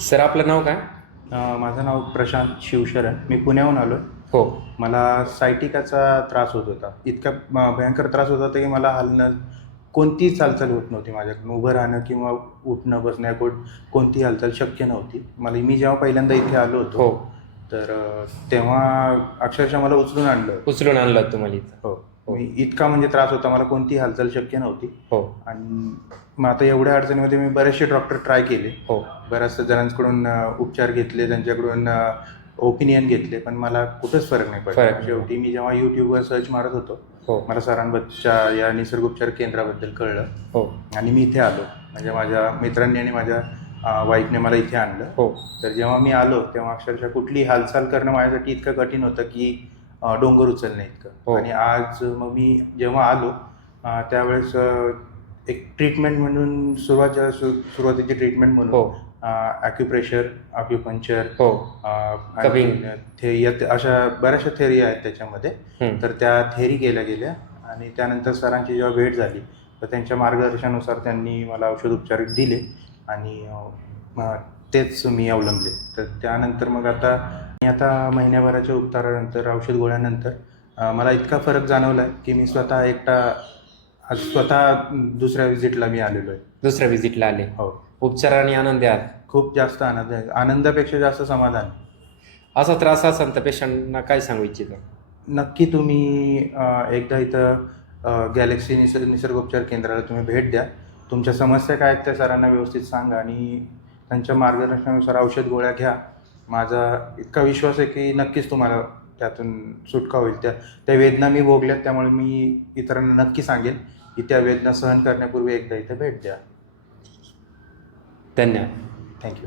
Sir आपलं नाव काय? अ, माझं नाव प्रशांत शिवशरण. मी पुण्याहून आलो हो. मला सायटिकाचा त्रास होत होता. इतका म- भयंकर त्रास होत होता की मला हलणं कोणतीच हालचाल होत नव्हती माझ्याकडून. उभं राहणं किंवा उठणं बसणं या कोण कोणतीही हालचाल शक्य नव्हती. मला मी जेव्हा पहिल्यांदा इथे आलो होतो हो. तर तेव्हा अक्षरशः मला उचलून आणलं. उचलून आणलं तुम्हाला इथं हो. हो. मी इतका म्हणजे त्रास होता मला कोणतीही हालचाल शक्य नव्हती. हो. आणि मग आता एवढ्या अडचणीमध्ये मी बरेचसे डॉक्टर ट्राय केले. हो. बऱ्याचशा जणांकडून उपचार घेतले त्यांच्याकडून ओपिनियन घेतले पण मला कुठंच फरक नाही फरक पडला. नाही. शेवटी मी जेव्हा युट्यूबवर सर्च मारत होतो हो. मला सरांबतच्या या निसर्गोपचार केंद्राबद्दल कळलं. हो. आणि मी इथे आलो. म्हणजे माझ्या मित्रांनी आणि माझ्या वाईफने मला इथे आणलं. हो. तर जेव्हा मी आलो तेव्हा अक्षरशः कुठली हालचाल करणं माझ्यासाठी इतकं कठीण होतं की डोंगर उचलणं हो. इतकं आणि आज मग मी जेव्हा आलो त्यावेळेस एक ट्रीटमेंट म्हणून सुरुवात सुरुवातीची ट्रीटमेंट हो. म्हणून ॲक्युप्रेशर अक्युपंक्चर हो. आणखीन थे या- अशा बऱ्याचशा थेअरी आहेत त्याच्यामध्ये. तर त्या थेअरी केल्या गेल्या आणि त्यानंतर सरांची जेव्हा भेट झाली तर त्यांच्या मार्गदर्शनानुसार त्यांनी मला औषध उपचार दिले. आणि तेच मी अवलंबले. तर त्यानंतर मग आता मी आता महिन्याभराच्या उपचारानंतर औषध गोळ्यानंतर मला इतका फरक जाणवला की मी स्वतः एकटा स्वतः दुसऱ्या विजिटला मी आलेलो आहे दुसऱ्या व्हिजिटला आले? हो. उपचार आणि आनंदी आहात. खूप जास्त आनंद आहे. आनंदापेक्षा जास्त समाधान. आहे. असा त्रास असेल तर पेशंटना काय सांगू इच्छितो? नक्की तुम्ही एकदा इथं गॅलेक्सी निसर्ग निसर्गोपचार केंद्राला तुम्ही भेट द्या. तुमच्या समस्या काय आहेत त्या सरांना व्यवस्थित सांगा आणि त्यांच्या मार्गदर्शनानुसार औषध गोळ्या घ्या. माझा इतका विश्वास आहे की नक्कीच तुम्हाला त्यातून सुटका होईल. त्या त्या वेदना मी भोगल्यात त्यामुळे मी इतरांना नक्की सांगेन की त्या वेदना सहन करण्यापूर्वी एकदा इथं भेट द्या. धन्यवाद. थँक्यू